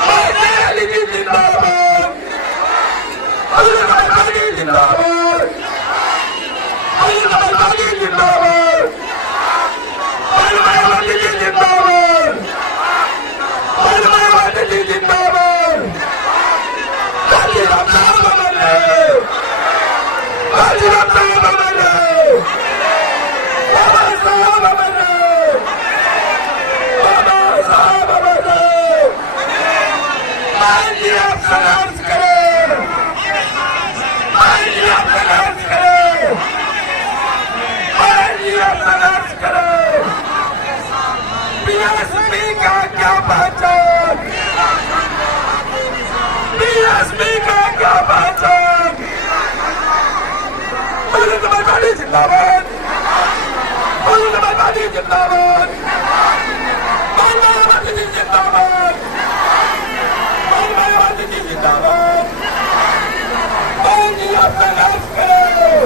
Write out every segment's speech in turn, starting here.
जिंदाबाद, अली जी जिंदाबाद, अली जिंदाबाद, अली जिंदाबाद, अली जिंदाबाद, अली जिंदाबाद, अली रमजान बने, अली रमजान बने, बाबा साहब बने, बाबा साहब बने, मांझी आप संघर्ष करें, मांझी आप संघर्ष करें, मांझी आप संघर्ष करें, बीएसपी का क्या पहचान, बीएसपी का क्या पहचान, समाजवादी जिंदाबाद, समाजवादी जिंदाबाद, मानववादी जिंदाबाद, मानववादी जिंदाबाद, मांझी आप संघर्ष करें,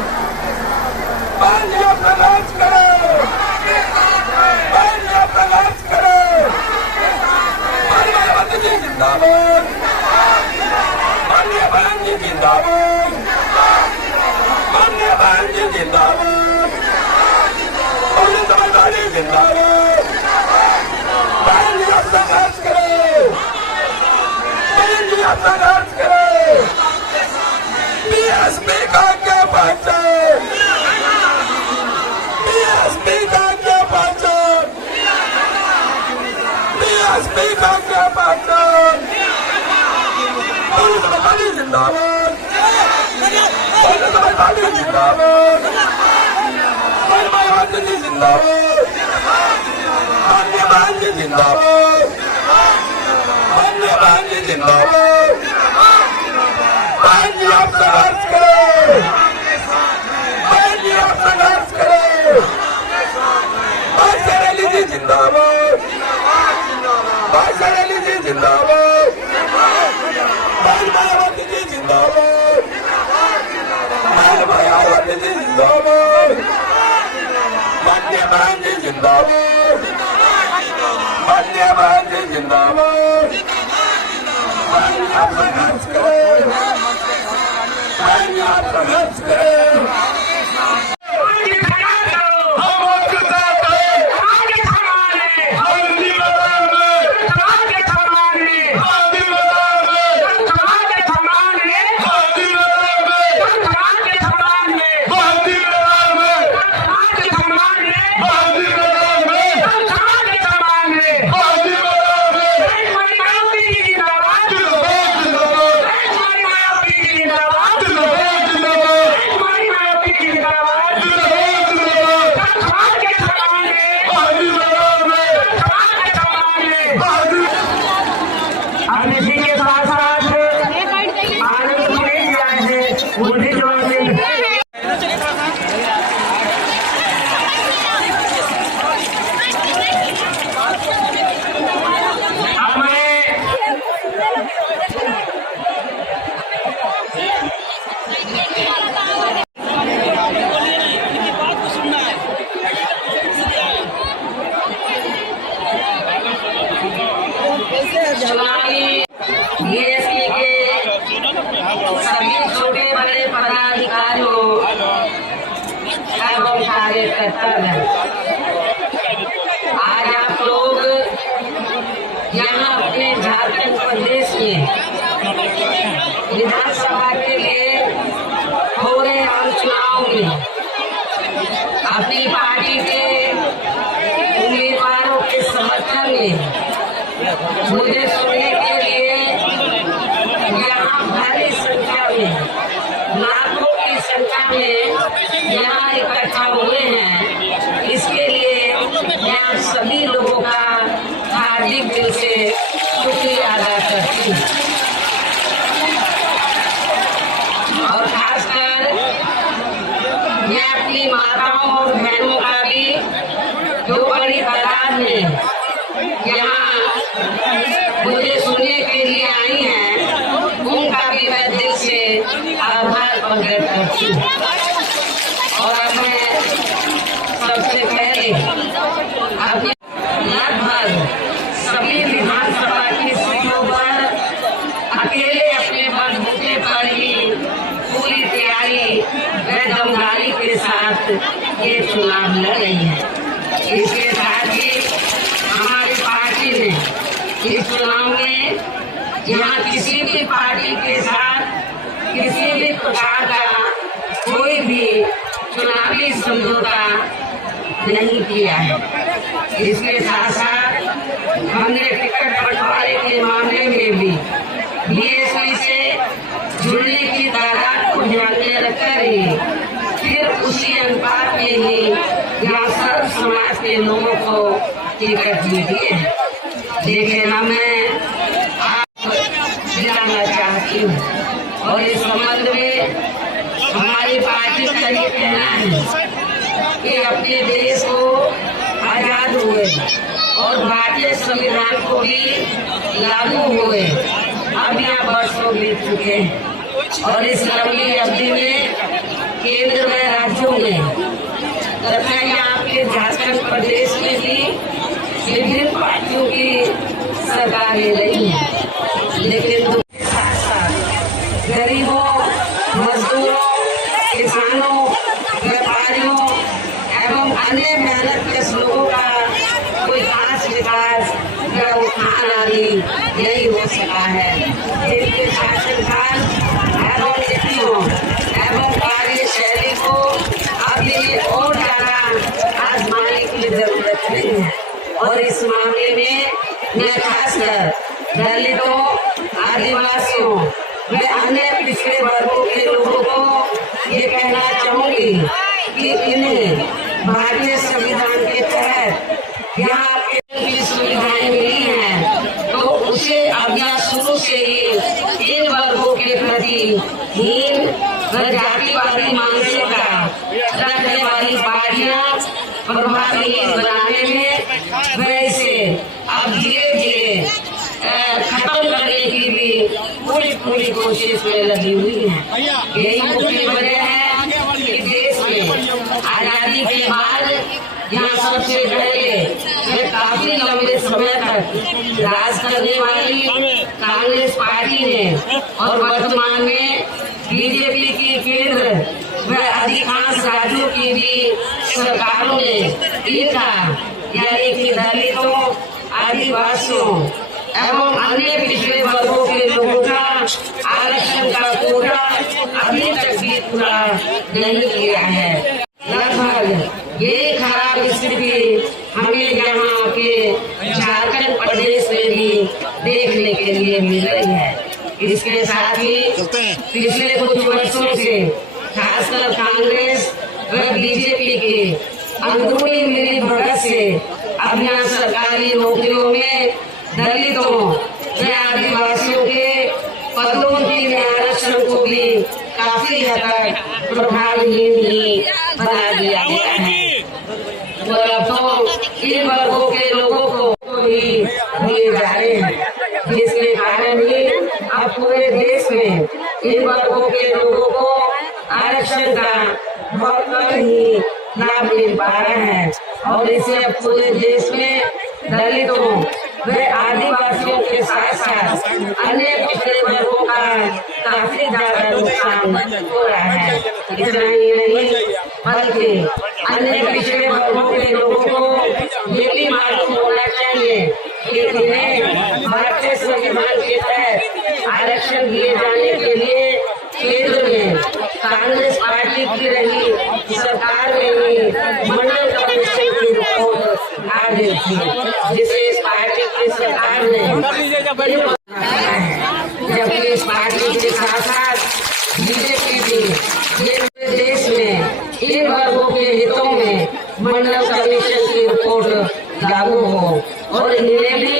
मांझी आप संघर्ष करें, मांझी आप संघर्ष करें, मानववादी जिंदाबाद, मानववादी जिंदाबाद, मानववादी जिंदाबाद, समाजवादी जिंदाबाद, मांझी आप संघर्ष करें, मांझी आप संघर्ष करें, बीएसपी का क्या पहचान, बीएसपी का क्या पहचान, बीएसपी का क्या पहचान, समाजवादी जिंदाबाद, समाजवादी जिंदाबाद, मानववादी जिंदाबाद, मानववादी जिंदाबाद, मानववादी जिंदाबाद, मांझी आप संघर्ष करें, मांझी आप संघर्ष करें, बादशाह अली जी जिंदाबाद, बादशाह अली जी जिंदाबाद, मानववादी जी जिंदाबाद, मानववादी जी जिंदाबाद, मान्यवादी जिंदाबाद, मान्यवादी जिंदाबाद, मांझी आप संघर्ष करें, मांझी आप संघर्ष करें, सभी छोटे बड़े पदाधिकारियों एवं कार्यकर्ता, आज आप लोग यहाँ अपने झारखंड प्रदेश में विधानसभा के लिए हो रहे आम चुनाव में अपनी पार्टी के उम्मीदवारों के समर्थन में मुझे सुनने के लिए यहाँ भारी संख्या में, लाखों की संख्या में यहाँ इकट्ठा हुए हैं। इसके लिए मैं सभी लोगों का हार्दिक दिल से शुक्रिया अदा करती हूँ और खासकर मैं अपनी माताओं और बहनों का भी जो बड़ी तादाद में यहाँ मुझे सुनने के लिए आई हैं, उनका भी मैं दिल से आभार प्रकट करती हूँ। और अब मैं सबसे पहले अपने लगभग सभी विधानसभा साथ ये चुनाव लड़ रही है। इसके साथ ही हमारी पार्टी ने इस चुनाव में यहाँ किसी भी पार्टी के साथ किसी भी प्रकार का कोई भी चुनावी समझौता नहीं किया है। इसके साथ साथ हमने टिकट बंटवारे के मामले में भी बीएसपी से जुड़ने की तादाद को ध्यान में रखकर ही फिर उसी अनुपात में ही यहाँ सर्व समाज के लोगों को टिकट भी दिए हैं। देखिए ना, मैं आप दिलाना चाहती हूँ और इस संबंध में हमारी पार्टी का ये कहना है कि अपने देश को आजाद हुए और भारतीय संविधान को भी लागू हुए अब यहाँ वर्षों बीत चुके हैं और इस लंबी अवधि में केंद्र व राज्यों में तथा यहाँ के झारखंड प्रदेश में भी विभिन्न पार्टियों की सरकारें रही हैं, लेकिन गरीबों, मजदूरों, किसानों, व्यापारियों एवं अन्य मेहनतकश लोगों का कोई खास विकास या उत्थान आदि नहीं हो सका है। जिनके शासनकाल एवं नीतियों एवं कार्यशैली को अभी और ज्यादा आजमाने की जरूरत नहीं है और इस मामले में मैं खासकर दलितों, आदिवासियों व अन्य पिछड़े वर्गों के लोगों को ये कहना चाहूंगी कि इन्हें भारतीय संविधान के तहत यहाँ की सुविधाएं मिली हैं तो उसे अब यहाँ शुरू से ही इन वर्गों के प्रति हीन व जातिवादी मानसिकता रखने वाली पार्टियां प्रभावी बनाने में वैसे अब धीरे धीरे खत्म करने की भी पूरी कोशिश में लगी हुई है। यही मुख्य वजह है कि देश में आजादी के बाद यहाँ सबसे पहले काफी लंबे समय तक राज करने वाली कांग्रेस पार्टी ने और वर्तमान में बीजेपी की केंद्र व अधिकांश राज्यों की भी सरकारों ने इनका यानी कि दलितों, आदिवासियों एवं अन्य पिछड़े वर्गों के लोगों का आरक्षण का कोटा अभी तक भी पूरा नहीं किया है। लगभग ये खराब स्थिति हमें यहाँ के झारखंड प्रदेश में भी देखने के लिए मिल रही है। इसके साथ ही पिछले कुछ वर्षों से खासकर कांग्रेस व बीजेपी के अंदरूनी मिली भगत से अब यहाँ सरकारी नौकरियों में दलितों व आदिवासियों के पदों के आरक्षण को भी काफी हद तक प्रभावहीन ही बना दिया गया है। तो इन वर्गों के लोगों को भी भूले जा रहे हैं, जिसके कारण ही अब पूरे देश में इन वर्गों के लोगों को आरक्षण का बहुत कम ही लाभ मिल पा रहा है और इसे अब पूरे देश में दलितों व आदिवासियों के साथ साथ अन्य पिछड़े वर्गों का काफी ज्यादा नुकसान हो रहा है। इतना ही नहीं बल्कि अन्य पिछड़े वर्गों के लोगों को ये भी मालूम होना चाहिए कि इन्हें भारतीय संविधान के तहत आरक्षण दिए जाने के लिए केंद्र में कांग्रेस पार्टी की रही सरकार ने ही मंडल कमीशन की रिपोर्ट आ गई थी, जिसे इस पार्टी की सरकार ने जबकि इस पार्टी के साथ साथ बीजेपी भी देश में इन वर्गों के हितों में मंडल कमीशन की रिपोर्ट लागू हो और इन्हें भी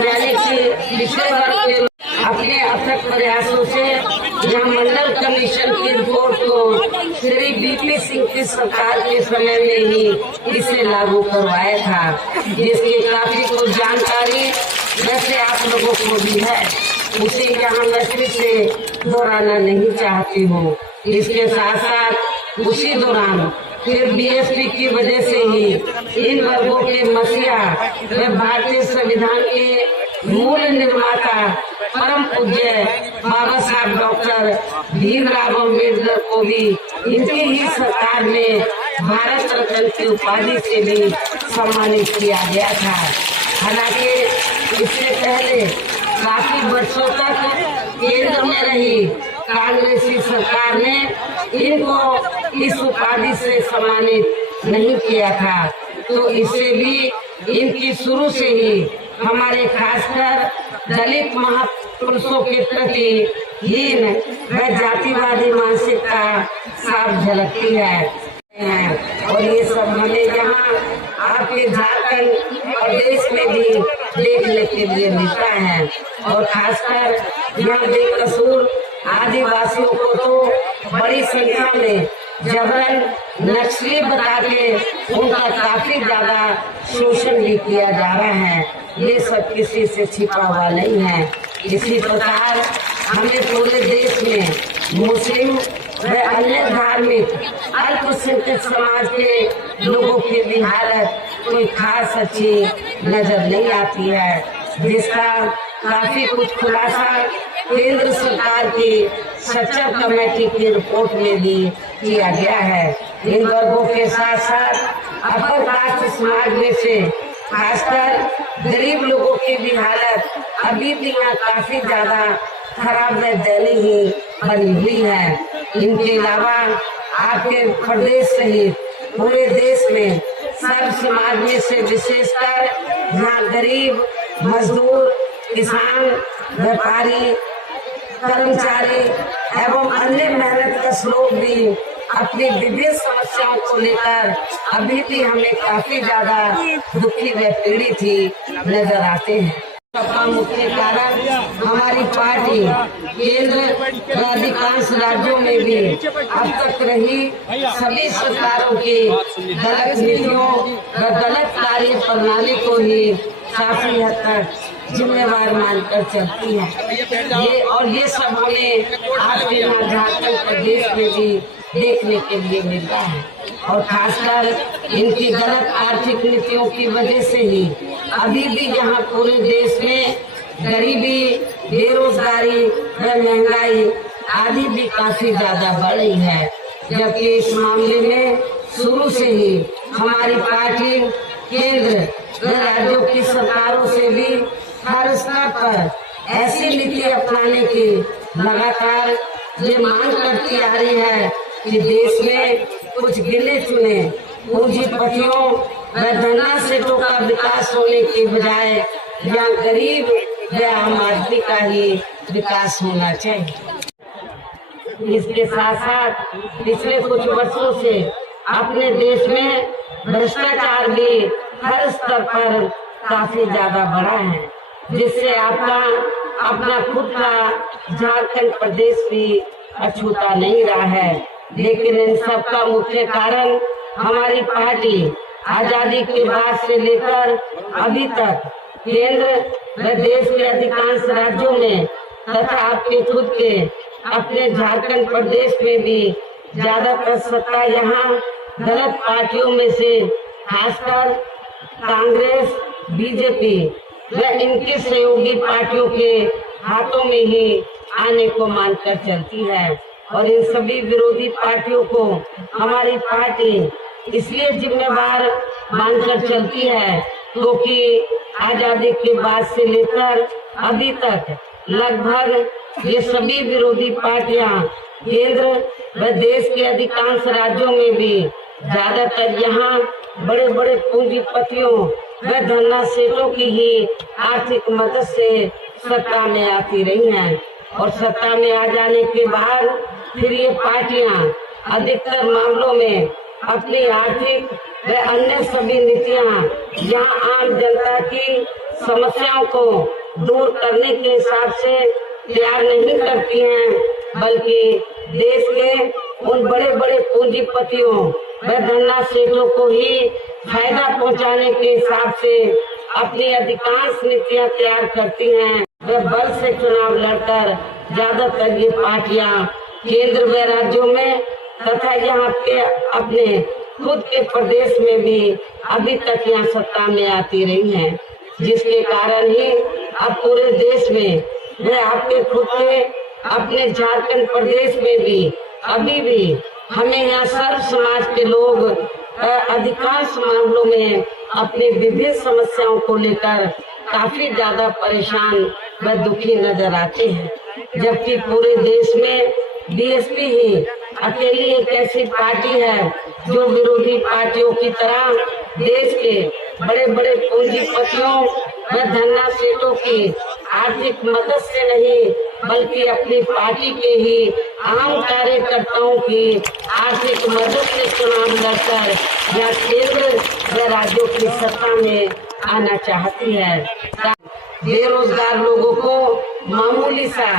यानी कि पिछले वर्ग के अपने अथक प्रयासों से यहाँ मंडल कमीशन की रिपोर्ट को श्री बीपी सिंह की सरकार के समय में ही इसे लागू करवाया था, जिसकी काफी कुछ जानकारी वैसे आप लोगों को भी है, उसे यहाँ मैं फिर से दोहराना नहीं चाहती हूँ। इसके साथ साथ उसी दौरान फिर बीएसपी की वजह से ही इन वर्गों के मसीहा व भारतीय संविधान के मूल निर्माता परम पूज्य बाबा साहब डॉक्टर भीमराव अम्बेडकर को भी इनकी ही सरकार ने भारत रत्न की उपाधि से भी सम्मानित किया गया था। हालांकि इससे पहले काफी वर्षों तक केंद्र में रही कांग्रेसी सरकार ने इनको इस उपाधि से सम्मानित नहीं किया था। तो इससे भी इनकी शुरू से ही हमारे खासकर दलित महापुरुषों के प्रति हीन व जातिवादी मानसिकता साफ झलकती है। और ये सब हमें यहाँ आपके झारखंड प्रदेश में भी देखने के लिए मिलता है। और खासकर यहाँ बेकसूर आदिवासियों को तो बड़ी संख्या में जबरन नक्सली बता के उनका काफी ज्यादा शोषण भी किया जा रहा है। ये सब किसी से छिपा हुआ नहीं है। इसी प्रकार हमें पूरे देश में मुस्लिम व अन्य धार्मिक अल्पसंख्यक समाज के लोगों की भी हालत कोई खास अच्छी नजर नहीं आती है, जिसका काफी कुछ खुलासा केंद्र सरकार की सचर कमेटी की रिपोर्ट में भी किया गया है। इन वर्गों के साथ साथ अपर कास्ट समाज में से खासकर गरीब लोगों की भी हालत अभी भी यहाँ काफी ज्यादा खराब व दयनीय ही बनी हुई है। इनके अलावा आपके प्रदेश सहित पूरे देश में सब समाज में से विशेषकर यहाँ गरीब, मजदूर, किसान, व्यापारी, कर्मचारी एवं अन्य मेहनत कश लोग भी अपनी विभिन्न समस्याओं को लेकर अभी भी हमें काफी ज्यादा दुखी व पीड़ित ही नजर आते हैं। सबका मुख्य कारण हमारी पार्टी केंद्र व अधिकांश राज्यों में भी अब तक रही सभी सरकारों की गलत नीतियों व गलत कार्य प्रणाली को ही काफी हद तक जिम्मेवार मानकर चलती है। ये सब हमें आपके यहाँ झारखंड प्रदेश में भी देखने के लिए मिलता है। और खासकर इनकी गलत आर्थिक नीतियों की वजह से ही अभी भी यहाँ पूरे देश में गरीबी, बेरोजगारी व महंगाई आदि भी काफी ज्यादा बढ़ रही है। जबकि इस मामले में शुरू से ही हमारी पार्टी केंद्र व राज्यों की सरकारों से भी हर स्तर पर ऐसी नीति अपनाने की लगातार ये मांग करती आ रही है कि देश में कुछ गिने चुने पूंजीपतियों व धनना सेठों का विकास होने के बजाय यहाँ गरीब व आम आदमी का ही विकास होना चाहिए। इसके साथ साथ पिछले कुछ वर्षों से अपने देश में भ्रष्टाचार भी हर स्तर पर काफी ज्यादा बढ़ा है, जिससे आपका अपना खुद का झारखंड प्रदेश भी अछूता नहीं रहा है। लेकिन इन सब का मुख्य कारण हमारी पार्टी आजादी के बाद से लेकर अभी तक केंद्र व देश के अधिकांश राज्यों में तथा आपके खुद के अपने झारखंड प्रदेश में भी ज्यादातर सत्ता यहाँ गलत पार्टियों में से खासकर कांग्रेस, बीजेपी व इनके सहयोगी पार्टियों के हाथों में ही आने को मानकर चलती है। और इन सभी विरोधी पार्टियों को हमारी पार्टी इसलिए जिम्मेवार मानकर चलती है क्योंकि आजादी के बाद से लेकर अभी तक लगभग ये सभी विरोधी पार्टियां केंद्र व देश के अधिकांश राज्यों में भी ज्यादातर यहाँ बड़े बड़े पूंजीपतियों व धनना सेठों की ही आर्थिक मदद से सत्ता में आती रही हैं। और सत्ता में आ जाने के बाद फिर ये पार्टियां अधिकतर मामलों में अपनी आर्थिक व अन्य सभी नीतियां यहाँ आम जनता की समस्याओं को दूर करने के हिसाब से तैयार नहीं करती हैं, बल्कि देश के उन बड़े बड़े पूंजीपतियों व धनना सेठों को ही फायदा पहुंचाने के हिसाब से अपनी अधिकांश नीतियां तैयार करती हैं। वे बल से चुनाव लड़कर ज्यादातर ये पार्टियां केंद्र व राज्यों में तथा यहाँ के अपने खुद के प्रदेश में भी अभी तक यहाँ सत्ता में आती रही हैं, जिसके कारण ही अब पूरे देश में व आपके खुद के अपने झारखंड प्रदेश में भी अभी भी हमें यहाँ सर्व समाज के लोग अधिकांश मामलों में अपनी विभिन्न समस्याओं को लेकर काफी ज्यादा परेशान व दुखी नजर आते हैं, जबकि पूरे देश में बीएसपी ही अकेली एक ऐसी पार्टी है जो विरोधी पार्टियों की तरह देश के बड़े बड़े पूंजीपतियों व धन्ना सेठों की आर्थिक मदद से नहीं बल्कि अपनी पार्टी के ही आम कार्यकर्ताओं की आर्थिक मदद से चुनाव लड़कर या केंद्र व राज्यों की सत्ता में आना चाहती है। बेरोजगार लोगों को मामूली सा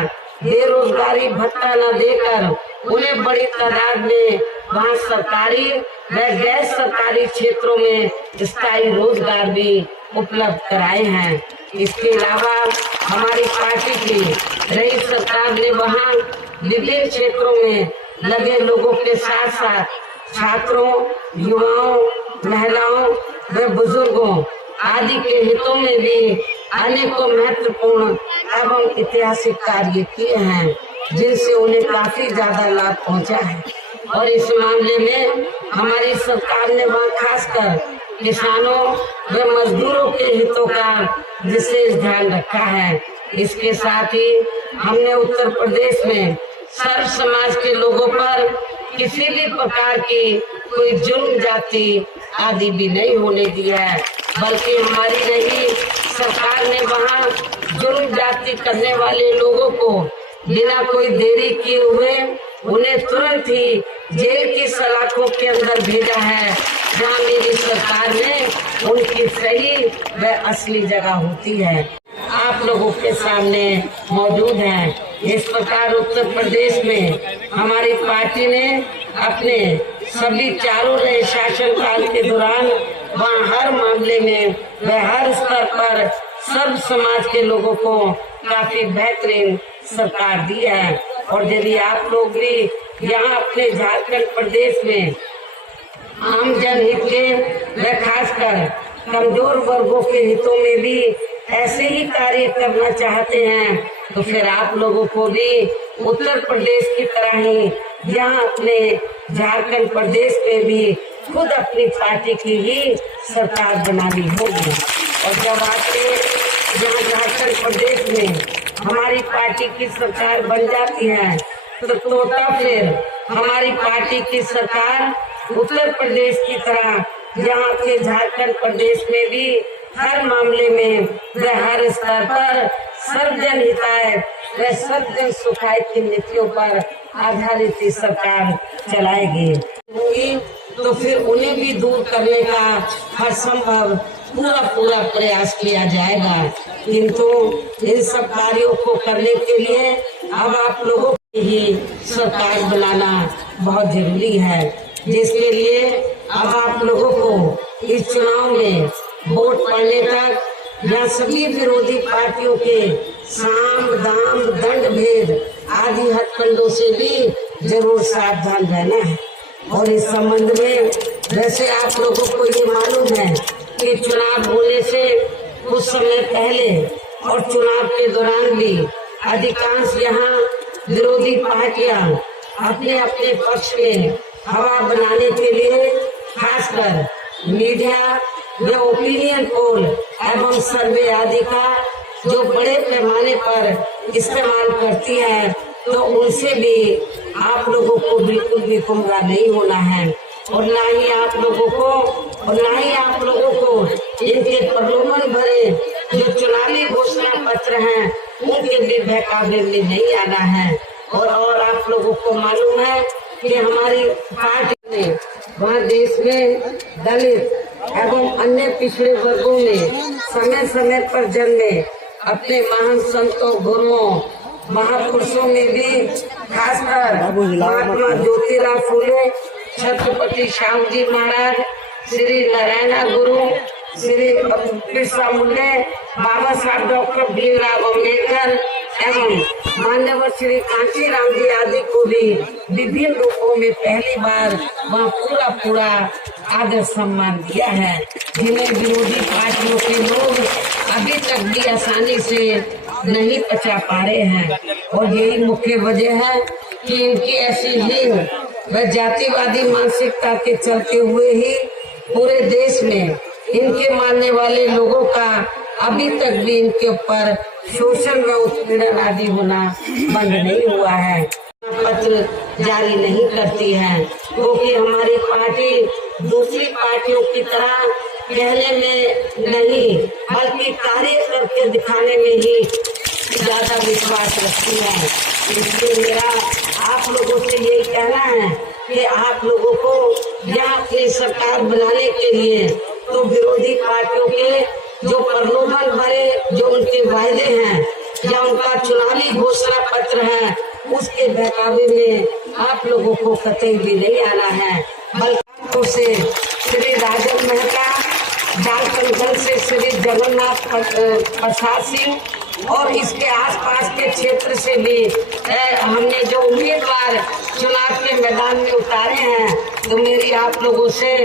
बेरोजगारी भत्ता न देकर उन्हें बड़ी तादाद में वहाँ सरकारी व गैर सरकारी क्षेत्रों में स्थायी रोजगार भी उपलब्ध कराए हैं। इसके अलावा हमारी पार्टी की रही सरकार ने वहाँ विभिन्न क्षेत्रों में लगे लोगों के साथ साथ छात्रों, युवाओं, महिलाओं व बुजुर्गों आदि के हितों में भी अनेकों महत्वपूर्ण एवं ऐतिहासिक कार्य किए हैं, जिनसे उन्हें काफी ज्यादा लाभ पहुंचा है। और इस मामले में हमारी सरकार ने वहाँ खासकर किसानों व मजदूरों के हितों का विशेष ध्यान रखा है। इसके साथ ही हमने उत्तर प्रदेश में सर्व समाज के लोगों पर किसी भी प्रकार की कोई जुल्म जाति आदि भी नहीं होने दिया है, बल्कि हमारी रही सरकार ने वहाँ जुल्म जाति करने वाले लोगों को बिना कोई देरी किए हुए उन्हें तुरंत ही जेल की सलाखों के अंदर भेजा है, जहाँ मेरी सरकार ने उनकी सही व असली जगह होती है आप लोगों के सामने मौजूद है। इस प्रकार उत्तर प्रदेश में हमारी पार्टी ने अपने सभी चारों रहे शासन काल के दौरान वहाँ हर मामले में व हर स्तर पर सब समाज के लोगों को काफी बेहतरीन सरकार दी है। और यदि आप लोग भी यहाँ अपने झारखंड प्रदेश में आम जनहित के व खासकर कमजोर वर्गों के हितों में भी ऐसे ही कार्य करना चाहते हैं, तो फिर आप लोगों को भी उत्तर प्रदेश की तरह ही यहाँ अपने झारखंड प्रदेश में भी खुद अपनी पार्टी की ही सरकार बनानी होगी। और जब आपके यहाँ झारखंड प्रदेश में हमारी पार्टी की सरकार बन जाती है तो तब फिर हमारी पार्टी की सरकार उत्तर प्रदेश की तरह यहाँ के झारखंड प्रदेश में भी हर मामले में व हर स्तर पर सर्वजन हिताय व सर्वजन सुखाय की नीतियों पर आधारित सरकार चलाएगी। तो फिर उन्हें भी दूर करने का हर संभव पूरा प्रयास किया जाएगा, किंतु इन सब कार्यों को करने के लिए अब आप लोगों की ही सरकार बनाना बहुत जरूरी है, जिसके लिए अब आप लोगों को इस चुनाव में वोट पड़ने तक या सभी विरोधी पार्टियों के साम दाम दंड भेद आदि हथकंडों से भी जरूर सावधान रहना है। और इस संबंध में वैसे आप लोगों को ये मालूम है कि चुनाव होने से कुछ समय पहले और चुनाव के दौरान भी अधिकांश यहाँ विरोधी पार्टियां अपने अपने पक्ष में हवा बनाने के लिए खासकर मीडिया या ओपिनियन पोल एवं सर्वे आदि का जो बड़े पैमाने पर इस्तेमाल करती है, तो उनसे भी आप लोगों को बिल्कुल भी गुमराह नहीं होना है। और ना ही आप लोगों को इनके प्रलोभन भरे जो चुनावी घोषणा पत्र हैं उनके भी बहकावे में नहीं आना है। और आप लोगों को मालूम है कि हमारी पार्टी ने वहाँ देश में दलित एवं अन्य पिछड़े वर्गों में समय समय पर जन्मे अपने महान संतों, गुरुओं, महापुरुषों में भी खासकर महात्मा ज्योतिराव फूले, छत्रपति श्याम जी महाराज, श्री नारायण गुरु, श्री बिरसा मुंडा, बाबा साहब डॉक्टर भीमराव अम्बेडकर एवं मान्यवर श्री कांशीराम जी आदि को भी विभिन्न रूपों में पहली बार वहाँ पूरा आदर सम्मान दिया है, जिन्हें विरोधी पार्टियों के लोग अभी तक भी आसानी से नहीं पचा पा रहे हैं। और यही मुख्य वजह है कि इनकी ऐसी हीन व जातिवादी मानसिकता के चलते हुए ही पूरे देश में इनके मानने वाले लोगों का अभी तक भी इनके ऊपर शोषण व उत्पीड़न आदि होना बंद नहीं हुआ है। पत्र जारी नहीं करती है, क्योंकि हमारी पार्टी दूसरी पार्टियों की तरह कहने में नहीं बल्कि कार्य करके दिखाने में ही ज्यादा विश्वास रखती है। इसलिए मेरा आप लोगों से यही कहना है कि आप लोगों को यहाँ अपनी सरकार बनाने के लिए तो विरोधी पार्टियों के जो प्रलोभन भरे जो उनके वायदे हैं या उनका चुनावी घोषणा पत्र है उसके बहकावे में आप लोगों को कतई भी नहीं आना है। बलरामपुर से श्री राजन मेहता, डालटनगंज से श्री जगन्नाथ प्रसाद सिंह और इसके आसपास के क्षेत्र से भी हमने जो उम्मीदवार चुनाव के मैदान में उतारे हैं, तो मेरी आप लोगों से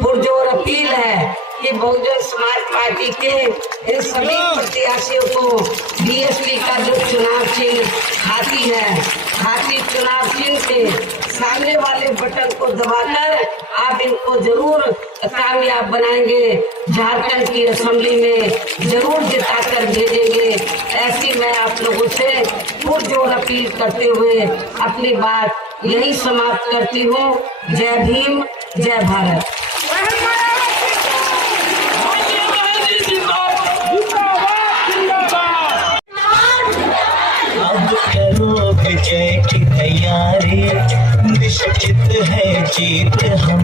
पुरजोर अपील है कि बहुजन समाज पार्टी के इन सभी प्रत्याशियों को बीएसपी का जो चुनाव चिन्ह हाथी है, हाथी चुनाव चिन्ह के सामने वाले बटन को दबाकर आप इनको जरूर कामयाब बनाएंगे, झारखंड की असेंबली में जरूर जिताकर भेजेंगे। ऐसी मैं आप लोगों से पुरजोर अपील करते हुए अपनी बात यही समाप्त करती हूँ। जय भीम, जय भारत। करो विजय की तैयारी, निश्चित है जीत हम